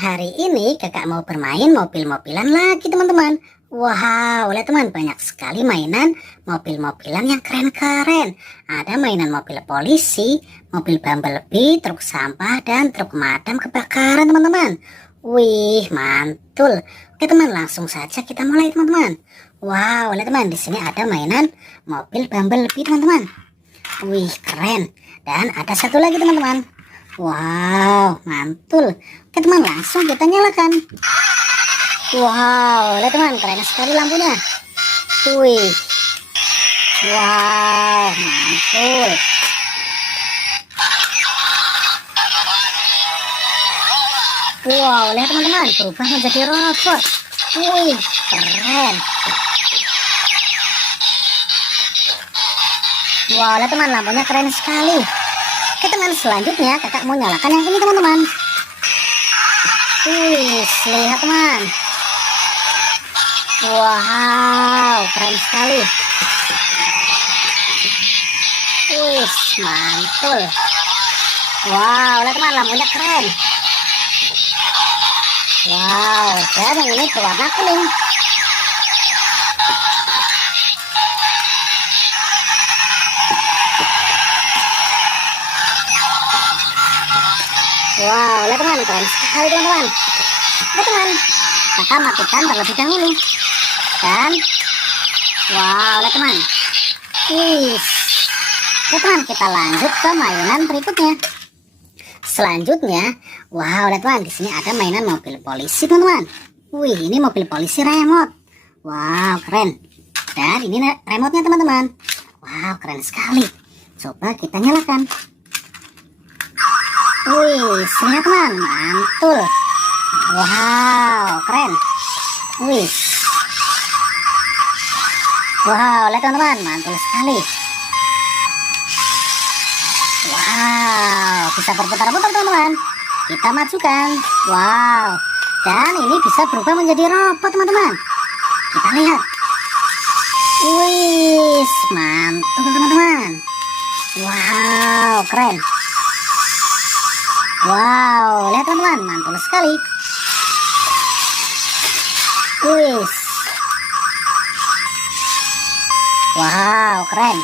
hari ini kakak mau bermain mobil-mobilan lagi teman-teman. Wow, lihat teman, banyak sekali mainan mobil-mobilan yang keren-keren. Ada mainan mobil polisi, mobil Bumblebee, truk sampah, dan truk pemadam kebakaran teman-teman. Wih, mantul. Oke teman, langsung saja kita mulai teman-teman. Wow, lihat teman, di sini ada mainan mobil Bumblebee teman-teman. Wih, keren. Dan ada satu lagi teman-teman. Wow, mantul. Oke teman, langsung kita nyalakan. Wow, lihat teman, keren sekali lampunya. Wih. Wow, mantul. Wow, lihat teman-teman, berubah menjadi robot. Wih, keren. Wow, lihat teman, lampunya keren sekali. Oke teman, selanjutnya kakak mau nyalakan yang ini teman-teman. Wih, lihat teman. Wow, keren sekali. Wih, mantul. Wow, lihat teman, lampunya keren. Wow, dan yang ini berwarna kuning. Wow, lihat teman, keren sekali teman-teman. Lihat teman, kakak matikan terlebih dahulu. Dan wow, lihat teman. Wih, lihat teman, kita lanjut ke mainan berikutnya. Selanjutnya, wow, lihat teman, di sini ada mainan mobil polisi teman-teman. Wih, ini mobil polisi remote. Wow, keren. Dan ini remote-nya teman-teman. Wow, keren sekali. Coba kita nyalakan. Wih, lihat teman, mantul. Wow, keren. Wih. Wow, lihat teman-teman, mantul sekali. Wow, bisa berputar-putar teman-teman. Kita majukan. Wow, dan ini bisa berubah menjadi robot teman-teman. Kita lihat. Wih, mantul teman-teman. Wow, keren. Wow, lihat teman-teman, mantul sekali. Wih. Wow, keren.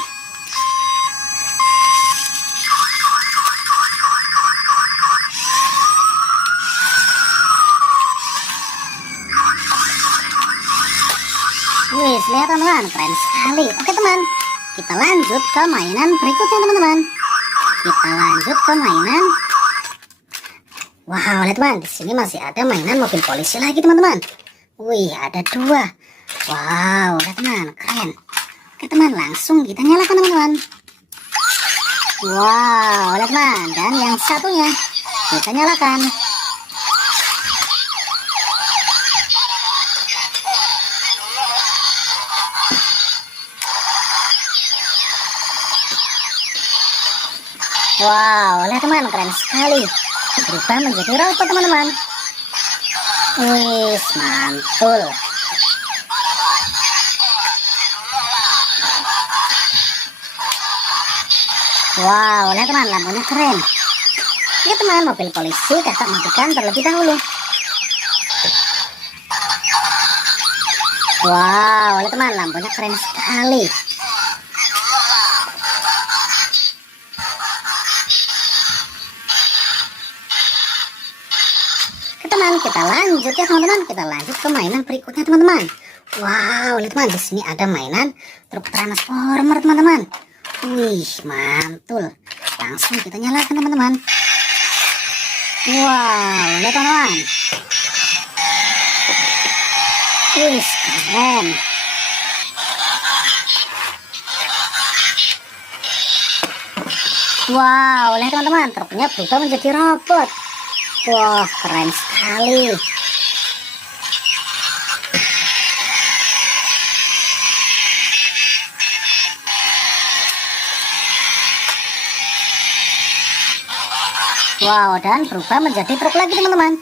Wih, lihat teman-teman, keren sekali. Oke teman, kita lanjut ke mainan berikutnya teman-teman. Kita lanjut ke mainan. Wow, lihat teman, di sini masih ada mainan mobil polisi lagi teman-teman. Wih, ada dua. Wow, lihat teman, keren. Oke teman, langsung kita nyalakan teman-teman. Wow, lihat teman, dan yang satunya kita nyalakan. Wow, lihat teman, keren sekali. Berubah menjadi robot teman-teman. Wih, mantul. Wow, lihat teman, lampunya keren. Lihat teman, mobil polisi kakak matikan terlebih dahulu. Wow, lihat teman, lampunya keren sekali. Teman, kita lanjut ya teman-teman. Kita lanjut ke mainan berikutnya teman-teman. Wow, lihat teman, di sini ada mainan truk transformer teman-teman. Wih, mantul. Langsung kita nyalakan teman-teman. Wow, lihat teman-teman. Wih, keren. Wow, lihat teman-teman, truknya berubah menjadi robot. Wah, keren sekali. Wow, dan berubah menjadi truk lagi teman-teman.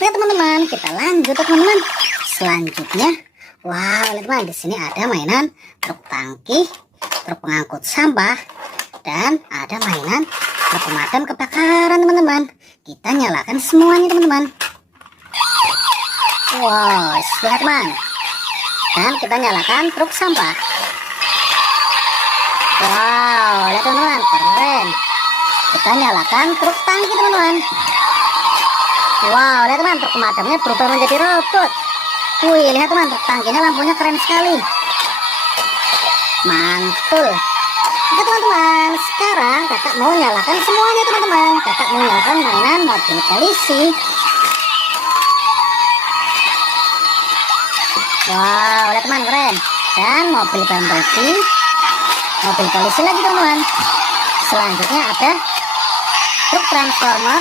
Lihat teman-teman, kita lanjut teman-teman. Selanjutnya, wow, lihat teman, di sini ada mainan truk tangki, truk pengangkut sampah, dan ada mainan truk pemadam kebakaran teman-teman. Kita nyalakan semuanya teman-teman. Wow, lihat teman. Dan kita nyalakan truk sampah. Wow, lihat teman-teman, keren. Kita nyalakan truk tangki teman-teman. Wow, lihat teman, truk pemadamnya berubah menjadi robot. Wih, lihat teman, truk tangkinya lampunya keren sekali. Mantul. Oke teman-teman, sekarang kakak mau nyalakan semuanya teman-teman. Kakak mau nyalakan mainan mobil polisi. Wow, lihat teman, keren. Dan mobil Bumblebee, mobil polisi lagi teman-teman. Selanjutnya ada truk transformer.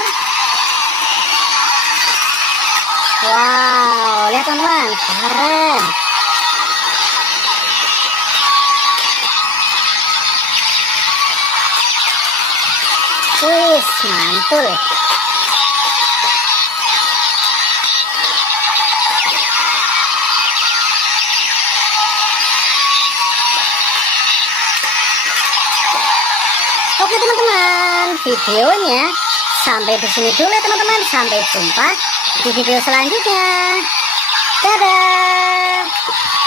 Wow, lihat teman-teman, keren. Wih, mantul. Oke teman-teman, videonya sampai di sini dulu ya teman-teman. Sampai jumpa di video selanjutnya. Dadah.